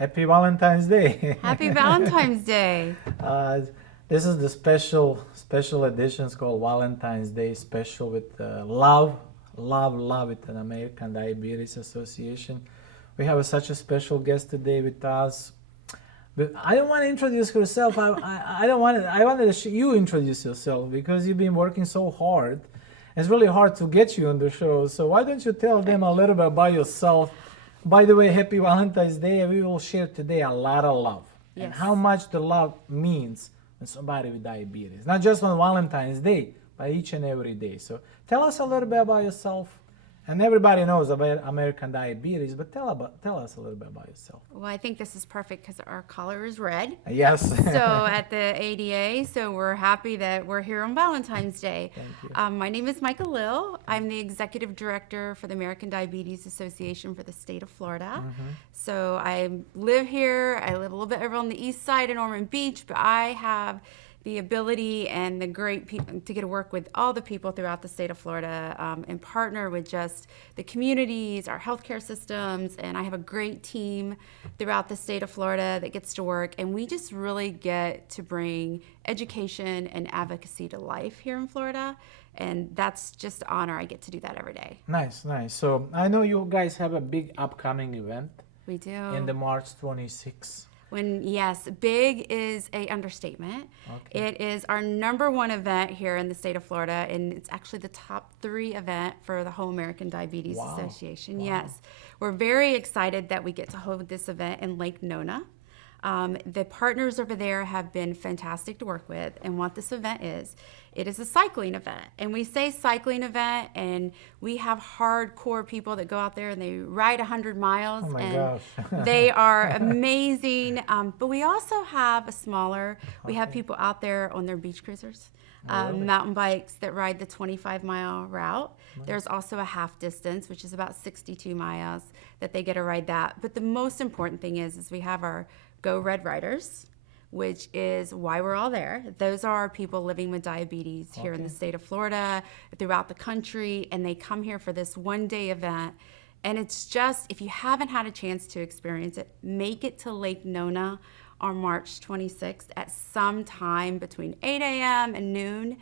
Happy Valentine's Day. Happy Valentine's Day. Uh, this is the special edition. It's called Valentine's Day special with love with an American Diabetes Association. We have such a special guest today with us. But I don't want to introduce herself. I don't want to. I wanted you introduce yourself because you've been working so hard. It's really hard to get you on the show. So why don't you tell them a little bit about yourself? By the way, happy Valentine's Day. We will share today a lot of love and how much the love means when somebody with diabetes. Not just on Valentine's Day, but each and every day. So tell us a little bit about yourself. And everybody knows about American diabetes, but tell us a little bit about yourself. Well, I think this is perfect because our color is red. Yes. So at the ADA, so we're happy that we're here on Valentine's Day. Thank you. My name is Mica D Lill. I'm the executive director for the American Diabetes Association for the state of Florida. So I live here. I live a little bit over on the east side in Ormond Beach, but I have the ability and the great people to get to work with all the people throughout the state of Florida and partner with just the communities, our healthcare systems, and I have a great team throughout the state of Florida that gets to work, and we just really get to bring education and advocacy to life here in Florida, and that's just an honor. I get to do that every day. Nice. So I know you guys have a big upcoming event. We do. In the March 26th. Yes, big is a understatement. Okay. It is our #1 event here in the state of Florida, and it's actually the top 3 event for the whole American Diabetes Association. Wow. Yes, we're very excited that we get to hold this event in Lake Nona. The partners over there have been fantastic to work with, and what this event is, it is a cycling event. And we say cycling event, and we have hardcore people that go out there and they ride 100 miles. Oh my and gosh. they are amazing. But we also have we have people out there on their beach cruisers, Really? mountain bikes that ride the 25-mile route. There's also a half distance, which is about 62 miles, that they get to ride that. But the most important thing is we have our Go Red Riders, which is why we're all there. Those are our people living with diabetes here in the state of Florida, throughout the country, and they come here for this one-day event. And it's just, if you haven't had a chance to experience it, make it to Lake Nona on March 26th at some time between 8 a.m. and noon.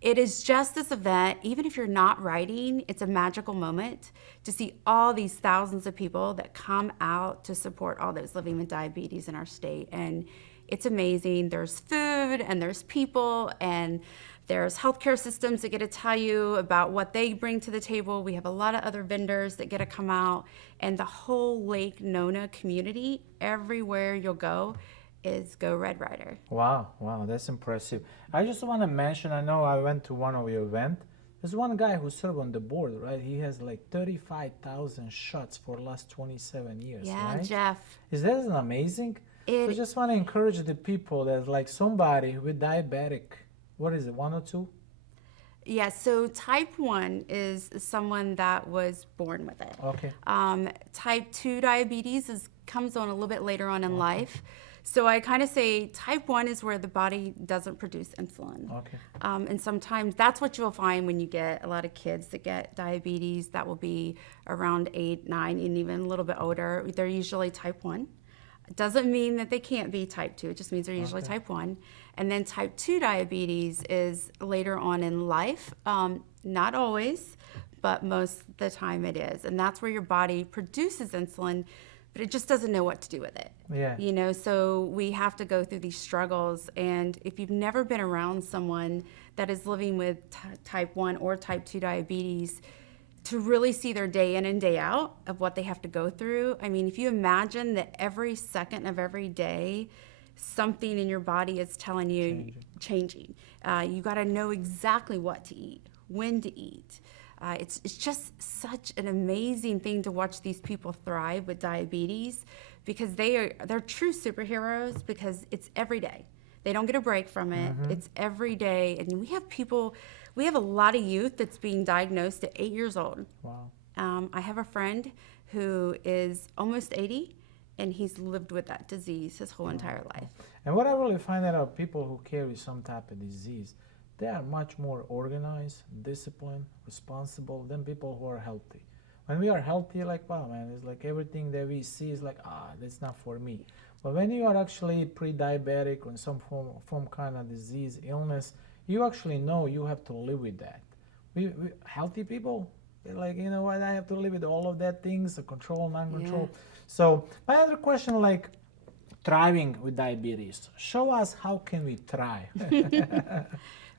It is just this event, even if you're not riding, it's a magical moment to see all these thousands of people that come out to support all those living with diabetes in our state. And it's amazing. There's food and there's people and there's healthcare systems that get to tell you about what they bring to the table. We have a lot of other vendors that get to come out, and the whole Lake Nona community, everywhere you'll go, is Go Red Rider. Wow, that's impressive. I just want to mention, I know I went to one of your events. There's one guy who served on the board, right? He has like 35,000 shots for the last 27 years, Yeah, right? Jeff. Is that amazing? So I just want to encourage the people that like somebody with diabetic, what is it, 1 or 2? Yeah, so type 1 is someone that was born with it. Okay. Type 2 diabetes comes on a little bit later on in life. So I kind of say type 1 is where the body doesn't produce insulin. Okay. And sometimes that's what you'll find when you get a lot of kids that get diabetes that will be around 8, 9, and even a little bit older. They're usually type 1. It doesn't mean that they can't be type 2. It just means they're usually type 1. And then type 2 diabetes is later on in life. Not always, but most of the time it is. And that's where your body produces insulin, but it just doesn't know what to do with it. Yeah. You know, so we have to go through these struggles. And if you've never been around someone that is living with type 1 or type 2 diabetes, to really see their day in and day out of what they have to go through. I mean, if you imagine that every second of every day, something in your body is telling you changing. You got to know exactly what to eat, when to eat. It's just such an amazing thing to watch these people thrive with diabetes, because they're true superheroes, because it's every day. They don't get a break from it. It's every day. And we have a lot of youth that's being diagnosed at 8 years old. Wow. I have a friend who is almost 80, and he's lived with that disease his whole entire life. And what I really find out of people who carry some type of disease, they are much more organized, disciplined, responsible than people who are healthy. When we are healthy, like, wow, man, it's like everything that we see is like, that's not for me. But when you are actually pre-diabetic or in some form kind of disease, illness, you actually know you have to live with that. We healthy people, they're like, you know what, I have to live with all of that things, the control, non-control. Yeah. So my other question, like, thriving with diabetes. Show us how can we thrive.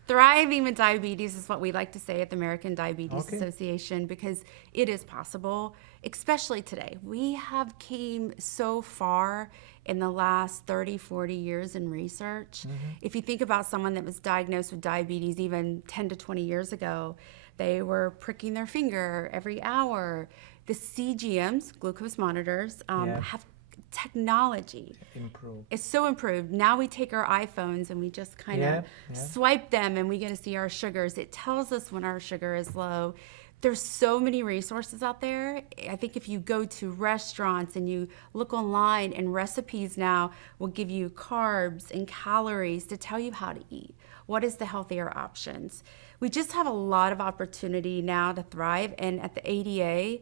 Thriving with diabetes is what we like to say at the American Diabetes Okay. Association, because it is possible, especially today. We have came so far in the last 30, 40 years in research. If you think about someone that was diagnosed with diabetes even 10 to 20 years ago, they were pricking their finger every hour. The CGMs, glucose monitors, Yeah. have technology. Improve. It's so improved. Now we take our iPhones and we just kind of swipe them and we get to see our sugars. It tells us when our sugar is low. There's so many resources out there. I think if you go to restaurants and you look online, and recipes now will give you carbs and calories to tell you how to eat. What is the healthier options? We just have a lot of opportunity now to thrive. And at the ADA,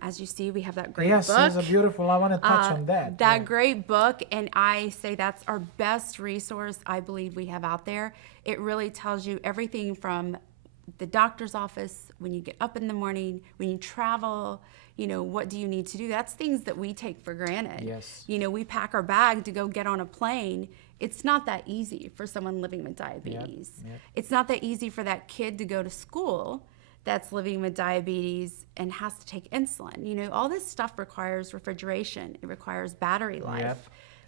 as you see, we have that great Yes, book. it's a beautiful. I want to touch on that. That Yeah. great book, and I say that's our best resource I believe we have out there. It really tells you everything from the doctor's office, when you get up in the morning, when you travel, what do you need to do? That's things that we take for granted. Yes. We pack our bag to go get on a plane. It's not that easy for someone living with diabetes. Yeah. It's not that easy for that kid to go to school that's living with diabetes and has to take insulin. All this stuff requires refrigeration. It requires battery life. Yep.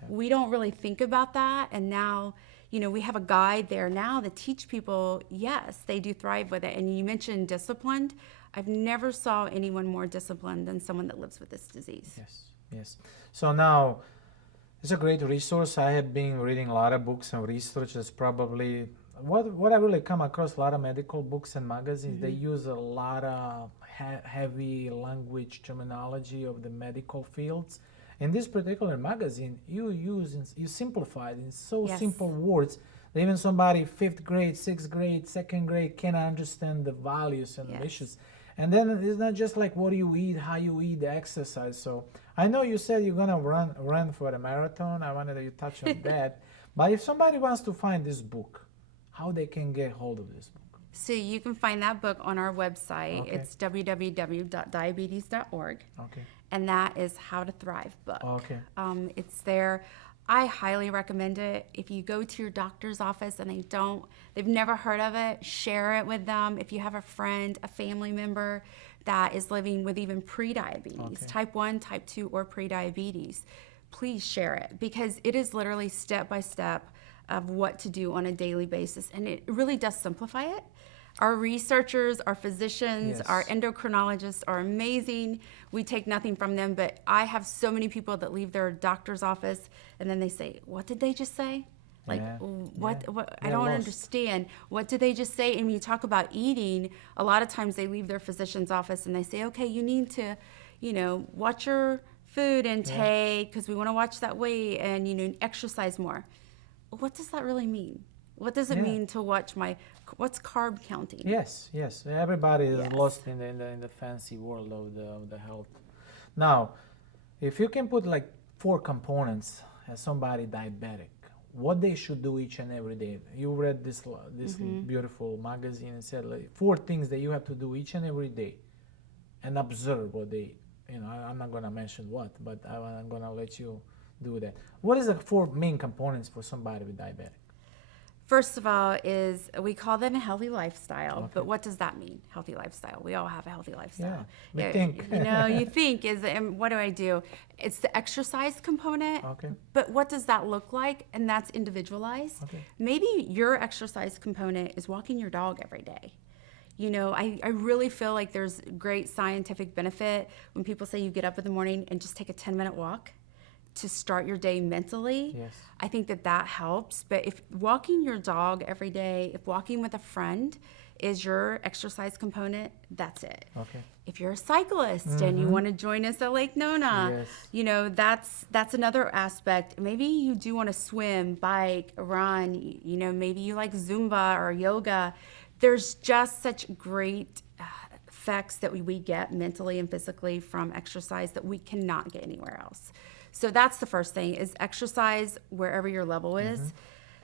We don't really think about that. And now, we have a guide there now that teach people, yes, they do thrive with it. And you mentioned disciplined. I've never saw anyone more disciplined than someone that lives with this disease. Yes, yes. So now, it's a great resource. I have been reading a lot of books and research. It's probably what I really come across, a lot of medical books and magazines. They use a lot of heavy language terminology of the medical fields. In this particular magazine, you simplify it in so simple words that even somebody 5th grade, 6th grade, 2nd grade can understand the values and the issues. And then it's not just like what you eat, how you eat, the exercise. So I know you said you're gonna run for a marathon. I wanted you to touch on that. But if somebody wants to find this book, how they can get hold of this book? So you can find that book on our website. Okay. It's www.diabetes.org. Okay. And that is How to Thrive book. Okay. It's there. I highly recommend it. If you go to your doctor's office and they've never heard of it, share it with them. If you have a friend, a family member that is living with even pre-diabetes, type 1, type 2, or pre-diabetes, please share it, because it is literally step by step of what to do on a daily basis. And it really does simplify it. Our researchers, our physicians, our endocrinologists are amazing. We take nothing from them, but I have so many people that leave their doctor's office and then they say, what did they just say? Like, what I don't understand. What did they just say? And when you talk about eating, a lot of times they leave their physician's office and they say, okay, you need to, watch your food intake because we want to watch that weight, and, exercise more. What does that really mean? What does it mean to watch what's carb counting? Yes. Everybody is lost in the fancy world of the health. Now, if you can put like 4 components as somebody diabetic, what they should do each and every day. You read this beautiful magazine and said like 4 things that you have to do each and every day, and observe what they eat. I'm not gonna mention what, but I'm gonna let you do that. What is the 4 main components for somebody with diabetic? First of all, is we call them a healthy lifestyle. But what does that mean? Healthy lifestyle. We all have a healthy lifestyle. Yeah, we think. You think and what do I do? It's the exercise component. Okay. But what does that look like? And that's individualized. Okay. Maybe your exercise component is walking your dog every day. I really feel like there's great scientific benefit when people say you get up in the morning and just take a 10-minute walk to start your day mentally. Yes. I think that helps. But if walking your dog every day, if walking with a friend is your exercise component, that's it. Okay. If you're a cyclist and you want to join us at Lake Nona, that's another aspect. Maybe you do want to swim, bike, run, maybe you like Zumba or yoga. There's just such great effects that we get mentally and physically from exercise that we cannot get anywhere else. So that's the first thing, is exercise wherever your level is.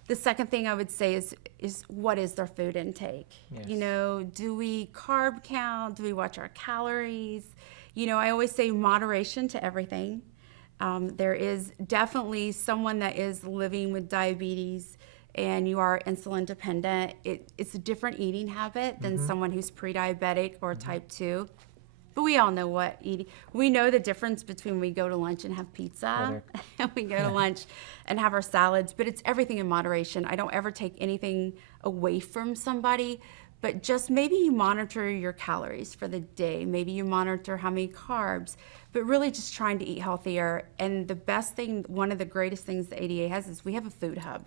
The second thing I would say is what is their food intake? Yes. You know, do we carb count? Do we watch our calories? You know, I always say moderation to everything. There is definitely someone that is living with diabetes and you are insulin dependent. It's a different eating habit than someone who's pre-diabetic or type 2. But we all know what eating. We know the difference between when we go to lunch and have pizza and we go to lunch and have our salads, but it's everything in moderation. I don't ever take anything away from somebody, but just maybe you monitor your calories for the day. Maybe you monitor how many carbs, but really just trying to eat healthier. And the best thing, one of the greatest things the ADA has is we have a food hub.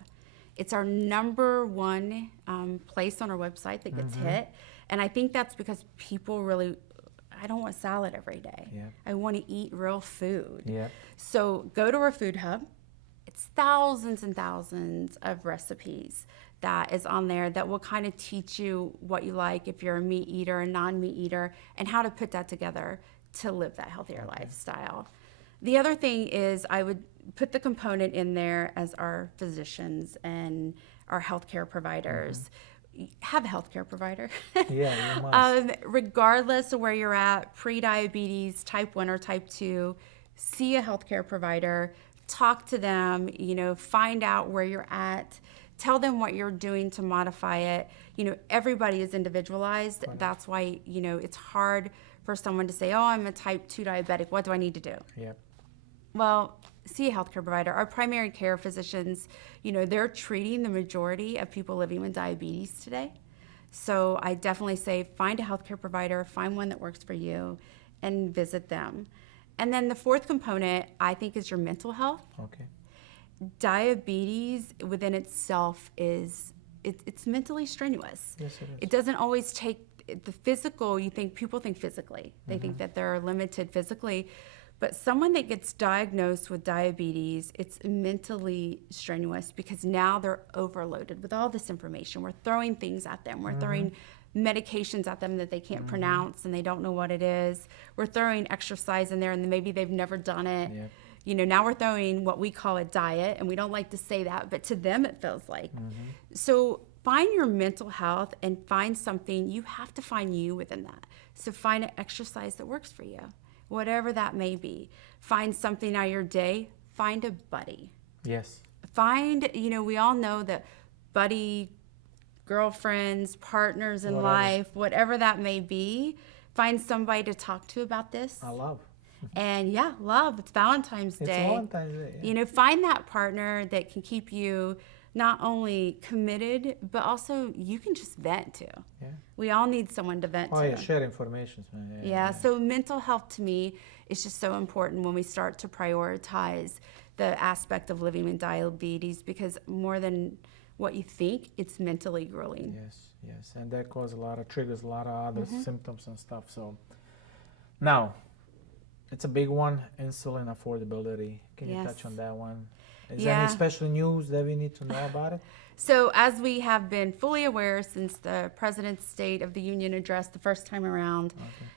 It's our number one place on our website that gets hit. And I think that's because people really, I don't want salad every day. Yeah. I want to eat real food. Yeah. So go to our food hub. It's thousands and thousands of recipes that is on there that will kind of teach you what you like if you're a meat eater, a non-meat eater, and how to put that together to live that healthier lifestyle. The other thing is I would put the component in there as our physicians and our healthcare providers. Have a healthcare provider. Yeah, you must. Regardless of where you're at, pre-diabetes, type 1 or type 2, see a healthcare provider, talk to them, you know, find out where you're at, tell them what you're doing to modify it. You know, everybody is individualized. That's why, you know, it's hard for someone to say, oh, I'm a type 2 diabetic. What do I need to do? Yep. Well, see a healthcare provider. Our primary care physicians, you know, they're treating the majority of people living with diabetes today. So I definitely say find a healthcare provider, find one that works for you, and visit them. And then the fourth component, I think, is your mental health. Okay. Diabetes within itself is, it's mentally strenuous. Yes, it is. It doesn't always take the physical. People think physically. They think that they're limited physically. But someone that gets diagnosed with diabetes, it's mentally strenuous because now they're overloaded with all this information. We're throwing things at them. We're throwing medications at them that they can't pronounce and they don't know what it is. We're throwing exercise in there and maybe they've never done it. Yep. You know, now we're throwing what we call a diet, and we don't like to say that, but to them it feels like. So find your mental health and find something. You have to find you within that. So find an exercise that works for you, whatever that may be. Find something out of your day. Find a buddy. Yes. Find, you know, we all know that buddy, girlfriends, partners in Whatever. life, whatever that may be, find somebody to talk to about this. I love. And yeah, love. It's Valentine's It's Day. Valentine's Day. Yeah. You know, find that partner that can keep you not only committed, but also you can just vent to. Yeah. We all need someone to vent Oh, to. yeah, share information, man. Yeah, so mental health to me is just so important when we start to prioritize the aspect of living with diabetes, because more than what you think, it's mentally grueling. Yes, and that triggers a lot of other symptoms and stuff. So now, it's a big one, insulin affordability. Can you Yes. touch on that one? Is there Yeah. any special news that we need to know about it? So as we have been fully aware since the President's State of the Union address the first time around,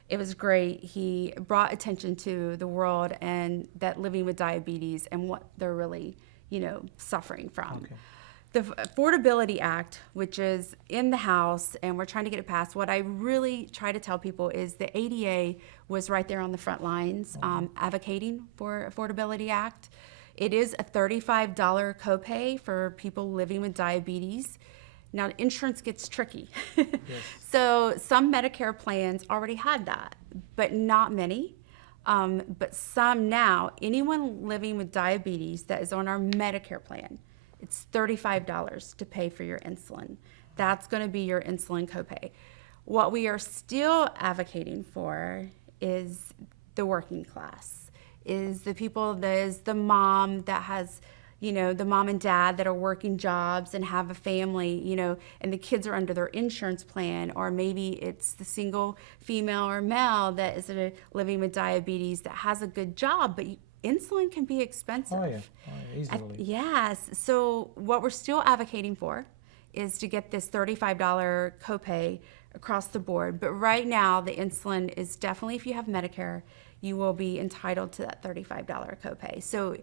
it was great. He brought attention to the world and that living with diabetes and what they're really, you know, suffering from. Okay. The Affordability Act, which is in the House, and we're trying to get it passed, what I really try to tell people is the ADA was right there on the front lines advocating for Affordability Act. It is a $35 copay for people living with diabetes. Now, insurance gets tricky. So some Medicare plans already had that, but not many. But some now, anyone living with diabetes that is on our Medicare plan, it's $35 to pay for your insulin. That's going to be your insulin copay. What we are still advocating for is the working class, is the people that is the mom that has, you know, the mom and dad that are working jobs and have a family, you know, and the kids are under their insurance plan, or maybe it's the single female or male that is living with diabetes that has a good job, but insulin can be expensive. Oh, yeah. Easily. Yes. So what we're still advocating for is to get this $35 copay across the board. But right now, the insulin is definitely, if you have Medicare, you will be entitled to that $35 copay. So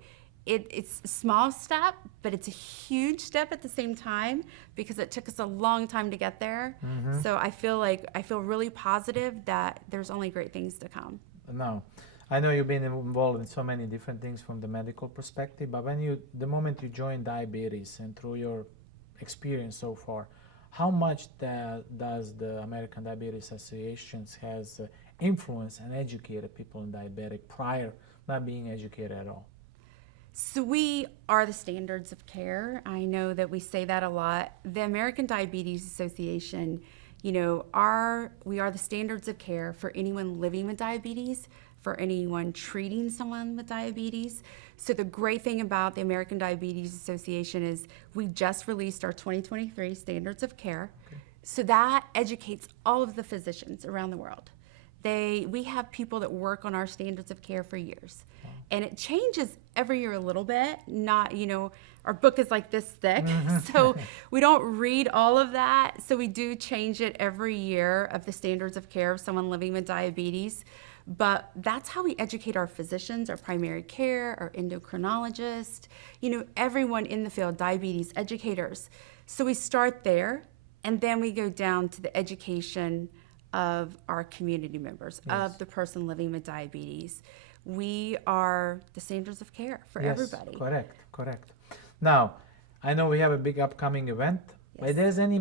it's a small step, but it's a huge step at the same time because it took us a long time to get there. So I feel really positive that there's only great things to come. No, I know you've been involved in so many different things from the medical perspective, but the moment you joined diabetes and through your experience so far, how much does the American Diabetes Association has influenced and educated people in diabetic prior not being educated at all? So we are the standards of care. I know that we say that a lot. The American Diabetes Association, we are the standards of care for anyone living with diabetes, for anyone treating someone with diabetes. So the great thing about the American Diabetes Association is we just released our 2023 standards of care. Okay. So that educates all of the physicians around the world. We have people that work on our standards of care for years. Wow. And it changes every year a little bit. Not, our book is like this thick, so we don't read all of that. So we do change it every year of the standards of care of someone living with diabetes. But that's how we educate our physicians, our primary care, our endocrinologists, everyone in the field, diabetes educators. So we start there, and then we go down to the education of our community members, yes, of the person living with diabetes. We are the standards of care for everybody. Correct. Now, I know we have a big upcoming event. Yes. But there's any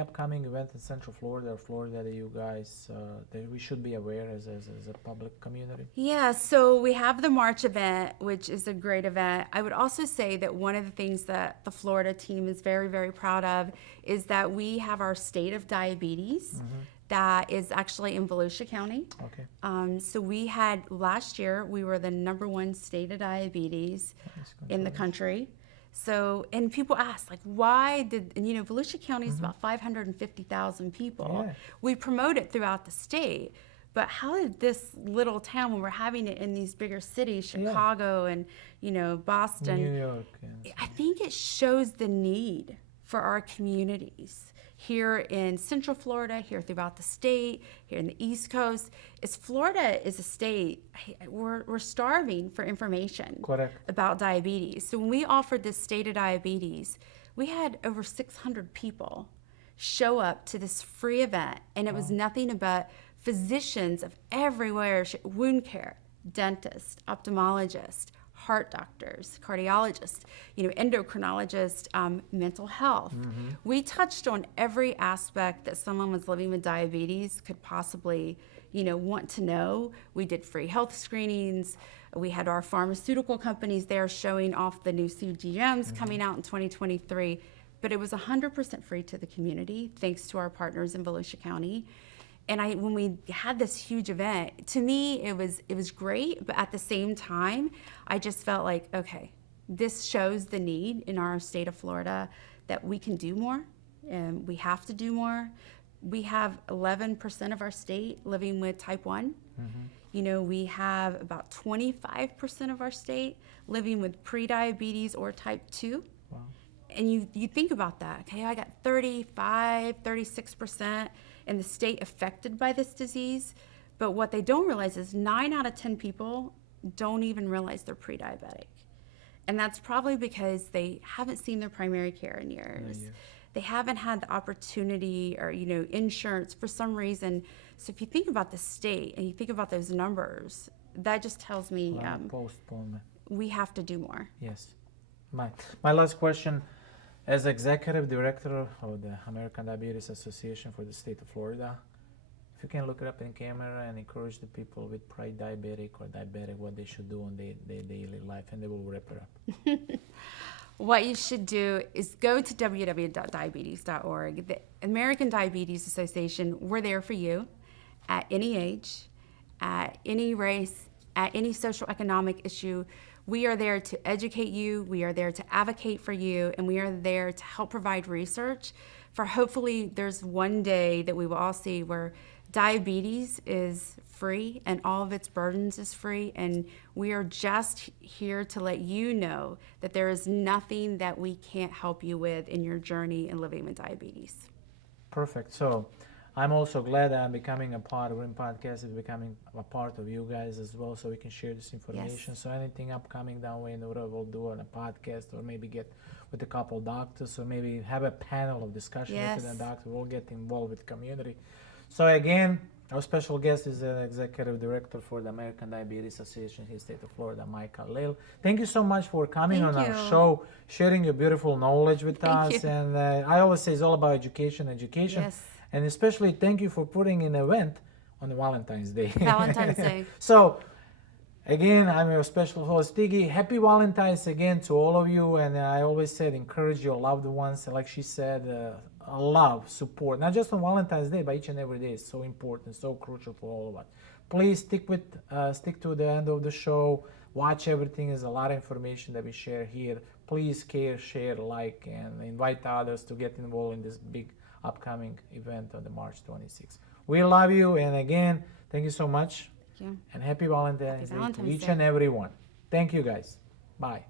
upcoming event in Central Florida or Florida that you guys that we should be aware as a public community? Yeah, so we have the March event, which is a great event. I would also say that one of the things that the Florida team is very, very proud of is that we have our state of diabetes. That is actually in Volusia County. Okay. So we had last year, we were the #1 state of diabetes in the country. So, and people ask, why Volusia County is about 550,000 people. Yeah. We promote it throughout the state, but how did this little town, when we're having it in these bigger cities, Chicago and, Boston, New York. I think it shows the need for our communities here in Central Florida, here throughout the state, here in the East Coast. Florida is a state, we're starving for information about diabetes. So when we offered this state of diabetes, we had over 600 people show up to this free event, and it was nothing but physicians of everywhere, wound care, dentists, ophthalmologists, heart doctors, cardiologists, endocrinologists, mental health. We touched on every aspect that someone was living with diabetes could possibly, want to know. We did free health screenings. We had our pharmaceutical companies there showing off the new CGMs coming out in 2023. But it was 100% free to the community, thanks to our partners in Volusia County. And when we had this huge event, to me, it was great, but at the same time, I just felt like, okay, this shows the need in our state of Florida that we can do more, and we have to do more. We have 11% of our state living with type 1. We have about 25% of our state living with prediabetes or type 2. Wow. And you think about that, okay, I got 36% in the state affected by this disease, but what they don't realize is 9 out of 10 people don't even realize they're pre-diabetic. And that's probably because they haven't seen their primary care in years. Yeah. They haven't had the opportunity or, insurance for some reason. So if you think about the state and you think about those numbers, that just tells me postponement. We have to do more. Yes. My last question. As Executive Director of the American Diabetes Association for the state of Florida, if you can look it up in camera and encourage the people with pre-diabetic or diabetic what they should do in their daily life, and they will wrap it up. What you should do is go to www.diabetes.org. The American Diabetes Association, we're there for you at any age, at any race, at any social economic issue. We are there to educate you, we are there to advocate for you, and we are there to help provide research for hopefully there's one day that we will all see where diabetes is free and all of its burdens is free, and we are just here to let you know that there is nothing that we can't help you with in your journey in living with diabetes. Perfect. So I'm also glad that I'm becoming a part of Rimm-PODCAST, is becoming a part of you guys as well, so we can share this information. Yes. So anything upcoming down the way in the world, we'll do on a podcast, or maybe get with a couple doctors, or maybe have a panel of discussion with the Yes. doctor. We'll get involved with the community. So again, our special guest is the executive director for the American Diabetes Association in the state of Florida, Mica D Lill. Thank you so much for coming Thank on you. our show, sharing your beautiful knowledge with Thank us. you. And I always say it's all about education. Yes. And especially thank you for putting an event on the Valentine's Day. Valentine's Day. So again, I'm your special host, Tiggy. Happy Valentine's again to all of you. And I always said, encourage your loved ones. Like she said, love, support, not just on Valentine's Day, but each and every day is so important, so crucial for all of us. Please stick to the end of the show. Watch everything. There's a lot of information that we share here. Please care, share, like, and invite others to get involved in this big upcoming event on the March 26th. We love you, and again, thank you so much. Thank you. And happy Valentine's Day to Valentine's each Day. and every one. Thank you, guys. Bye.